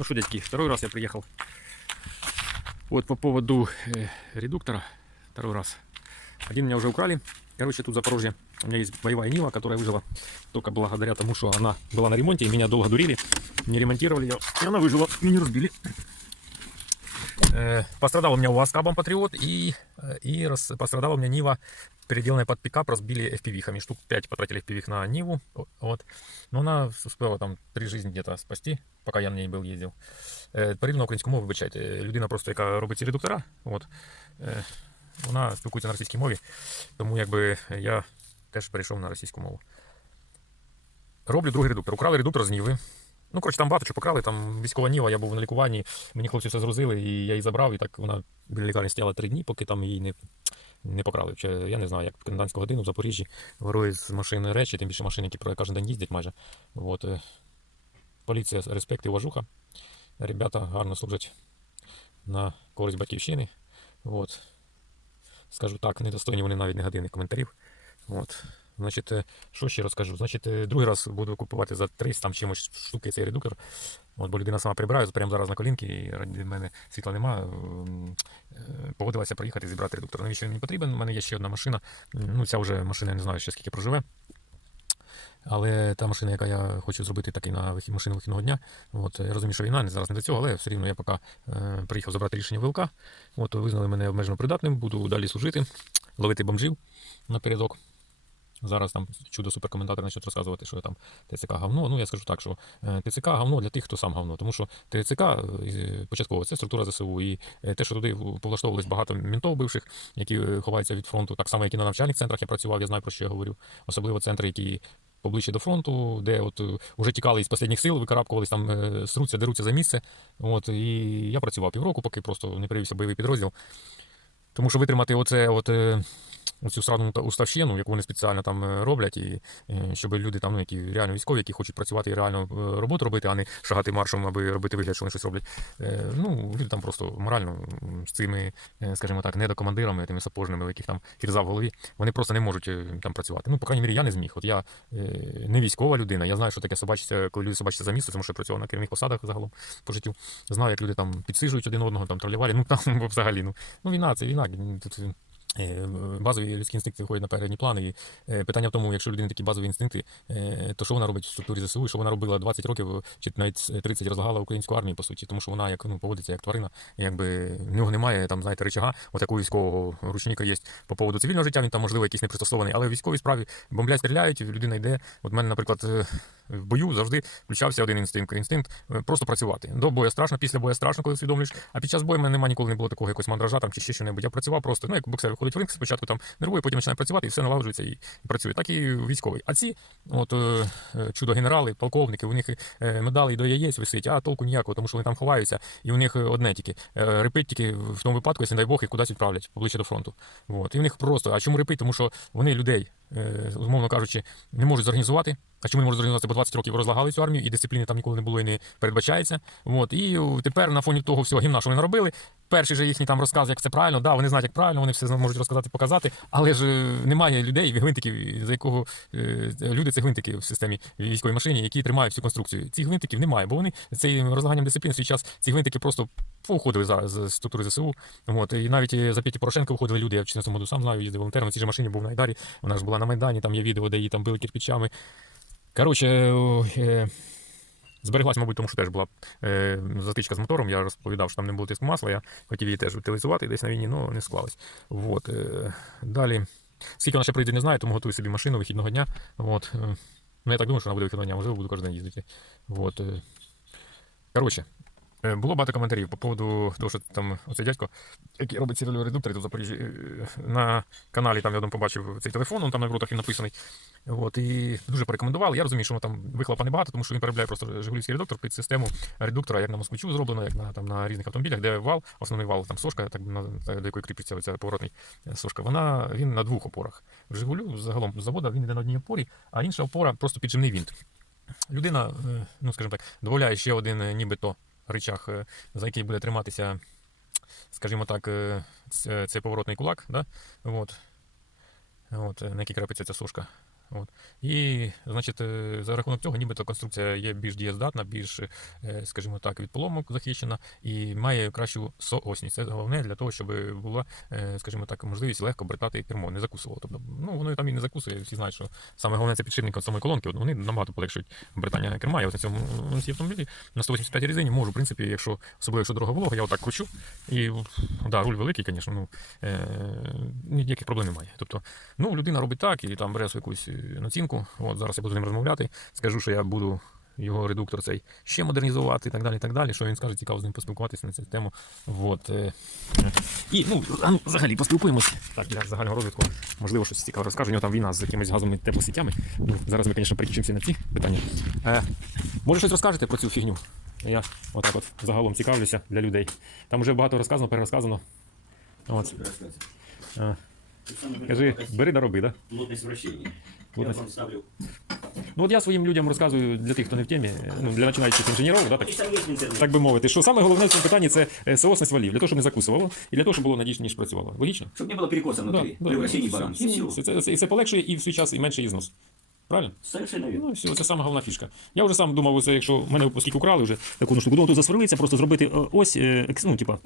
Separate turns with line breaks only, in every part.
Ну что, дядьки, второй раз я приехал. Вот по поводу э, редуктора. Второй раз. Один меня уже украли. Короче, тут Запорожье у меня есть боевая Нива, которая выжила только благодаря тому, что она была на ремонте, и меня долго дурили. Не ремонтировали ее, и она выжила. Меня не разбили. Э, пострадал у меня УАЗ кабом Патриот, и, э, и рас- пострадала у меня Нива, переделанная под пикап, разбили FPV-хами. Штук 5 потратили FPV на Ниву. Вот. Но она успела там три жизни где-то спасти, пока я на ній був їздив. Перейду на українську мову, вибачайте. Людина просто, яка робить ці редуктора, от, вона спілкується на російській мові, тому якби я теж перейшов на російську мову. Роблю другий редуктор. Украли редуктор з Ніви. Ну, коротше, там багато чого покрали, там військова Ніва, я був на лікуванні, мені хлопці все згрузили, і я її забрав, і так вона біля лікарні стояла три дні, поки там її не, не покрали. Чи, я не знаю, як в комендантську годину в Запоріжжі ворують з машини речі, тим більше машини, які про- кожен день їздять майже. От, е, поліція, респект і уважуха. Ребята гарно служать на користь батьківщини. От. Скажу так, недостойні вони навіть негативних коментарів. От. Значить, е, що ще розкажу? Значить, е, другий раз буду купувати за 300 там чимось штуки цей редуктор. От, бо людина сама прибирає, прямо зараз на колінки, і раді мене світла нема. ем, е, Погодилася приїхати і зібрати редуктор. Навіщо він мені потрібен? У мене є ще одна машина. Ну, ця вже машина, я не знаю, ще скільки проживе. Але та машина, яка я хочу зробити такий на машину вихідного дня, от, я розумію, що війна не зараз не до цього, але все рівно я поки е, приїхав забрати рішення ВЛК. От, визнали мене обмежено придатним, буду далі служити, ловити бомжів напередок. Зараз там чудо суперкоментатор почнуть розказувати, що там ТЦК говно. Ну я скажу так, що е, ТЦК говно для тих, хто сам говно. Тому що ТЦК е, початково це структура ЗСУ. І е, те, що туди повлаштовувались багато мінтов бивших, які ховаються від фронту, так само, як і на навчальних центрах я працював, я знаю про що я говорю. Особливо центри, які поближче до фронту, де от уже тікали із останніх сил, викарабкувались там, сруться, деруться за місце. От, і я працював півроку, поки просто не перевівся бойовий підрозділ. Тому що витримати оце, от, е, оцю срану уставщину, яку вони спеціально там е, роблять, і е, щоб люди там, ну, які реально військові, які хочуть працювати і реально роботу робити, а не шагати маршем, аби робити вигляд, що вони щось роблять. Ну, люди там просто морально з цими, скажімо так, недокомандирами, тими сапожними, яких там фірза в голові, вони просто не можуть там працювати. Ну, по крайній мірі, я не зміг. От я не військова людина, я знаю, що таке собачиться, коли люди собачаться за місце, тому що я працював на керівних посадах загалом по життю. Знаю, як люди там підсижують один одного, там тролювали. Ну там взагалі, ну, ну війна, це війна. Тут е, базові людські інстинкти виходять на передні плани. І е, питання в тому, якщо у людини такі базові інстинкти, е, то що вона робить в структурі ЗСУ, і що вона робила 20 років чи навіть 30 розлагала українську армію, по суті, тому що вона як ну, поводиться як тварина, якби в нього немає там, знаєте, рычага, от як у військового ручника є по поводу цивільного життя, він там, можливо, якийсь не пристосований, але в військовій справі бомблять, стріляють, людина йде. От мене, наприклад, в бою завжди включався один інстинкт. Інстинкт е, просто працювати. До бою страшно, після бою страшно, коли усвідомлюєш. А під час бою в мене немає ніколи не було такого якогось мандража там чи ще що-небудь. Я працював просто, ну як боксер виходить в ринг, спочатку там нервує, потім починає працювати і все налагоджується і, працює. Так і військовий. А ці от е, е, чудо-генерали, полковники, у них медалі до яєць висить, а толку ніякого, тому що вони там ховаються, і у них одне тільки репить тільки в тому випадку, якщо дай Бог їх кудись відправлять поближче до фронту. От. І в них просто, а чому репить? Тому що вони людей, умовно кажучи, не можуть зорганізувати. А чому не можуть зорганізувати? Бо 20 років розлагали цю армію, і дисципліни там ніколи не було і не передбачається. От. І тепер на фоні того всього гімна, що вони наробили, перший же їхній там розказ, як це правильно, да, вони знають, як правильно, вони все можуть розказати, показати, але ж е, немає людей, гвинтиків, за якого е, люди це гвинтики в системі військової машині, які тримають всю конструкцію. Цих гвинтиків немає, бо вони цим розлаганням дисциплін в свій час ці гвинтики просто поуходили за, з структури ЗСУ. От. І навіть е, за Петі Порошенка виходили люди, я в 14 году сам знаю, їздив волонтером, на цій же машині був на Айдарі, вона ж була на Майдані, там є відео, де її там били кирпичами. Коротше, о, збереглась, мабуть, тому що теж була е, затичка з мотором. Я розповідав, що там не було тиску масла. Я хотів її теж утилізувати десь на війні, але не склалось. Вот. Е, далі. Скільки вона ще прийде, не знаю, тому готую собі машину вихідного дня. Вот. Е, ну, я так думаю, що вона буде вихідного дня, можливо, буду кожен день їздити. Вот. Е. Коротше, було багато коментарів по поводу того, що там оцей дядько, який робить рольові редуктори тут в Запоріжжі, е, на каналі там я один побачив цей телефон, он там на воротах він написаний. От, і дуже порекомендували. Я розумію, що там вихлопа небагато, тому що він переробляє просто Жигулівський редуктор під систему редуктора, як на москвичу зроблено, як на, там, на різних автомобілях, де вал, основний вал, там сошка, так, на, до якої кріпиться оця поворотний е, сошка, вона, він на двох опорах. В Жигулю загалом з заводу він йде на одній опорі, а інша опора просто піджимний вінт. Людина, е, ну скажімо так, додає ще один е, нібито рычаг, е, за який буде триматися, скажімо так, е, цей поворотний кулак, да? От. От, на який крапиться ця сушка. От. І, значить, е, за рахунок цього, нібито конструкція є більш дієздатна, більш, е, скажімо так, від поломок захищена і має кращу соосність. Це головне для того, щоб була, е, скажімо так, можливість легко обертати кермо, не закусувало. Тобто, ну воно там і не закусує. Всі знають, що саме головне це підшипник самої колонки. Вони набагато полегшують обертання керма. Я от на цьому на цій автомобілі на 185 резині можу, в принципі, якщо особливо якщо дорога волога, я отак кручу. І да, руль великий, звісно, ну е, ніяких проблем немає. Тобто, ну людина робить так і там бере якусь націнку. От зараз я буду з ним розмовляти. Скажу, що я буду його редуктор цей ще модернізувати і так далі. і так далі. Що він скаже, цікаво з ним поспілкуватися на цю тему. От, е, і ну, ну, взагалі поспілкуємось. Так, для загального розвитку, можливо, щось цікаве розкаже. У нього там війна з якимись газовими теплосетями. Ну, зараз ми, звісно, переключимося на ці питання. Е, може, щось розкажете про цю фігню? Я отак от загалом цікавлюся для людей. Там вже багато розказано, перерозказано. От. Кажи, бери да роби, да?
Плотность вращения.
Плотность.
Я вам ставлю.
Ну от я своїм людям розказую для тих, хто не в темі, ну, для починаючих інженерів, да, так,
там есть
так би мовити, що саме головне в цьому питанні це е, соосність валів, для того, щоб не закусувало, і для того, щоб було надійніше, ніж працювало. Логічно?
Чтобы не было перекоса внутри. При вращении
все,
баранки.
все,
Все.
це, це, і це полегшує і в свій час і менший ізнос. Правильно?
Совершенно верно.
Ну, все, це сама головна фішка. Я вже сам думав, це, якщо мене оскільки украли вже таку ну, штуку, думав тут засверлитися, просто зробити е, ось, е, екс- ну, типа,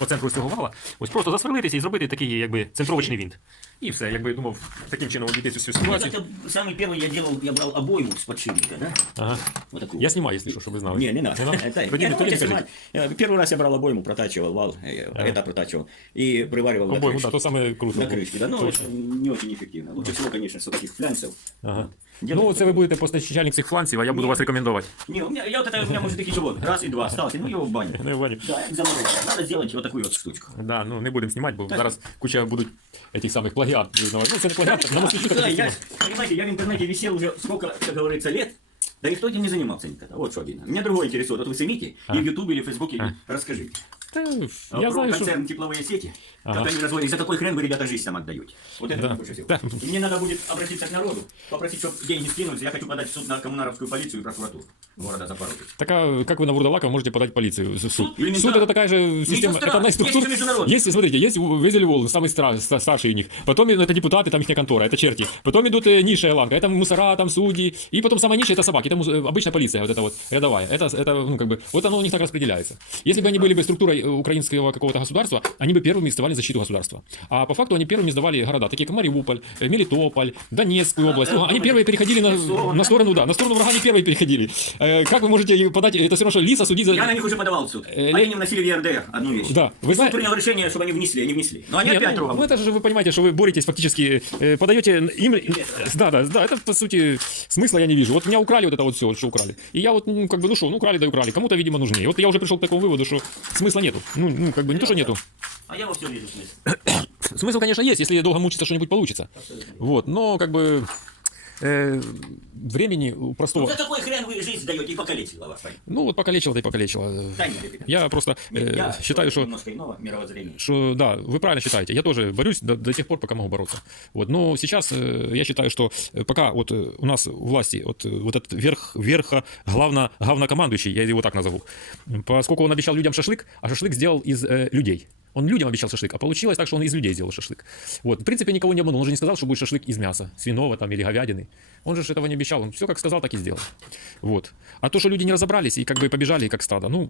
по центру ось цього вала, ось просто засверлитися і зробити такий, якби, центровочний винт. І все, якби думав, таким чином обійти цю всю
Ну,
ситуацію.
это самый первый я делал, я брал обойму с подшипника, да?
Ага.
Вот такую.
Я знімаю, якщо що, щоб ви знали.
Не, не надо. Это,
Тоді,
я
тоді
давайте
не кажіть.
снимать. Э, Первый раз я брал обойму, протачивал вал, э, это протачивал, и приваривал на
Обойму,
крышке.
да, то саме круто.
На крышке, да, ну
Точно.
это не очень эффективно. Лучше всего, конечно, с вот таких флянцев.
Ага.
Делать
Ну, це ви будете постачальник цих фланців, а я буду
Ні.
вас рекомендувати.
Не, у меня, я вот это, у меня может такие живот, раз и два осталось, ну его в баню.
Не, Ваня.
Да, это заморозить. Надо сделать вот такую вот штучку.
Да, ну не будемо знімати, бо зараз куча будуть этих самих плагіат. Ну, це не плагіат, на москвичу
Да,
так
я,
не
понимаете, я в интернете висел уже сколько, как говорится, лет, да никто этим не занимался никогда. Вот что обидно. Меня другое интересует. Вот вы снимите
А.
и в Ютубе или в Фейсбуке расскажите.
Та,
А
Я
про
знаю,
концерн тепловые сети,
Ага.
как они разводят, за какой хрен вы, ребята, жизнь там отдаете. Вот это
Да.
мне больше всего.
Да.
И мне надо будет обратиться к народу, попросить, чтобы деньги скинулись. Я хочу подать в суд на коммунаровскую полицию и прокуратуру города Запорожья.
Так, а как вы на Вурдалака можете подать полицию в суд?
Суд, элементарно.
Суд это такая же система, это одна из
есть
структур.
международный.
Есть, смотрите, есть Везель Волн, самый стра- ста- старший у них. Потом ну, это депутаты, там их контора, это черти. Потом идут э, низшая ланка, это мусора, там судьи. И потом самая низшая это собаки, это мус- э, обычная полиция, вот это вот рядовая. Это, это, ну, как бы, вот оно у них так распределяется. Если бы они были бы структурой украинского какого-то государства, они бы первыми сдавали защиту государства. А по факту они первыми сдавали города, такие как Мариуполь, э, Мелитополь, Донецкую область. Ну, они первые переходили на, на сторону, да, на сторону врага они первые переходили. Э, Как вы можете подать, это все равно, что Лиса судить за...
Я на них уже подавал в суд.
Э,
Они не вносили в ЕРДР одну вещь.
Да, вы знаете-
принял решение, чтобы они внесли, они внесли. Но они
Не,
опять
ну, ну, это же вы понимаете, что вы боретесь фактически, подаете им... Да, да, да, это по сути смысла я не вижу. Вот меня украли вот это вот все, что украли. И я вот, ну, как бы, ну что, ну украли, да украли. Кому-то, видимо, нужнее. Вот я уже пришел к такому выводу, что смысла нету. Ну, ну как бы не то, что нету.
А я во все вижу смысл.
Смысл, конечно, есть, если долго мучиться, что-нибудь получится. Вот, но как бы э, времени у
Ну,
простого...
за какой хрен вы жизнь даете и покалечила вас, парень?
Ну вот покалечило, да и покалечило.
Да нет, ребята.
Я просто
Нет,
э,
я
считаю, что...
немножко иного мировоззрения.
что да, вы правильно считаете. Я тоже борюсь до, до тех пор, пока могу бороться. Вот, но сейчас э, я считаю, что э, пока вот э, у нас у власти вот, э, вот этот верх, верха главно, главнокомандующий, я его так назову, поскольку он обещал людям шашлык, а шашлык сделал из э, людей. Он людям обещал шашлык, а получилось так, что он из людей сделал шашлык. Вот. В принципе, никого не обманул. Он же не сказал, что будет шашлык из мяса, свиного там или говядины. Он же этого не обещал. Он все как сказал, так и сделал. Вот. А то, что люди не разобрались и как бы побежали как стадо, ну,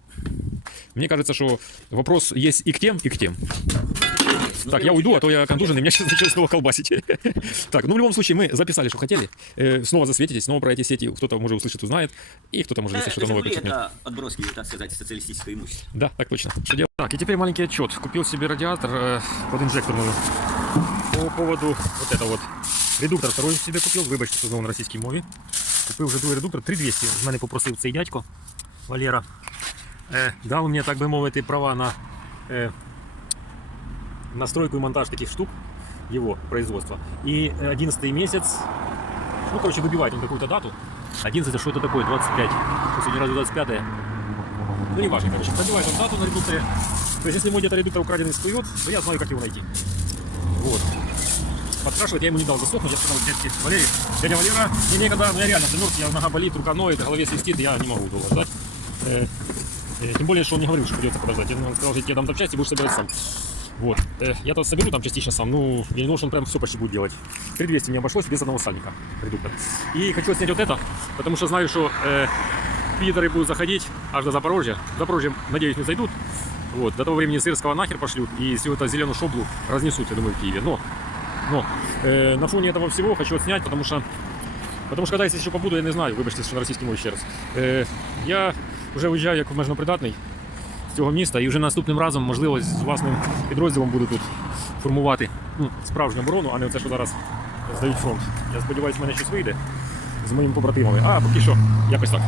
мне кажется, что вопрос есть и к тем, и к тем. Так, я уйду, а то я контужен, и меня сейчас начнет снова колбасить. Так, ну в любом случае, мы записали, что хотели. Э, Снова засветитесь, снова про эти сети кто-то, может, услышит, узнает, и кто-то, может, если что-то новое почерпнет.
это отброски, так сказать, социалистического имущества.
Да, так точно. Что делать? Так, и теперь маленький отчет. Купил себе радиатор э, под инжекторную. По поводу вот этого вот. Редуктор второй себе купив, вибачте, що знову на російській мові. Купив вже другий редуктор, 3200. З мене попросив цей дядько Валера. Е, дав мені, так би мовити, права на е, настройку и монтаж таких штук, его производства. И 11 месяц, ну, короче, выбивает он какую-то дату. 11 что это такое, 25. Что сегодня разве 25 ну, не важно, короче. Забивает он дату на редукторе. То есть, если мой где-то редуктор украденный всплывет, то я знаю, как его найти. Вот. Подкрашивать я ему не дал засохнуть. Я сказал дядьке Валерий, дядя Валера, мне некогда, у меня реально замерз, я нога болит, рука ноет, голове свистит, я не могу долго ждать. Э, э, Тем более, что он не говорил, что придется подождать. Он сказал, что я тебе дам запчасти, будешь собирать сам. Вот. Э, Я тут соберу там частично сам. Ну, я не думал, что он прям все почти будет делать. 3200 мне обошлось без одного сальника. Редуктор. И хочу снять вот это, потому что знаю, что э, пидоры будут заходить аж до Запорожья. В Запорожье, надеюсь, не зайдут. Вот. До того времени Сырского нахер пошлют и всю эту зеленую шоблу разнесут, я думаю, в Киеве. Но, но э, на фоне этого всего хочу отснять, потому что Потому що коли я здесь ще побуду, я не знаю, вибачте, що на російській мові ще раз. Е, я вже виїжджаю як обмежено придатний цього міста і вже наступним разом, можливо, з власним підрозділом буду тут формувати ну, справжню оборону, а не оце, що зараз здають фронт. Я сподіваюся, в мене щось вийде з моїми побратимами. А поки що, якось так.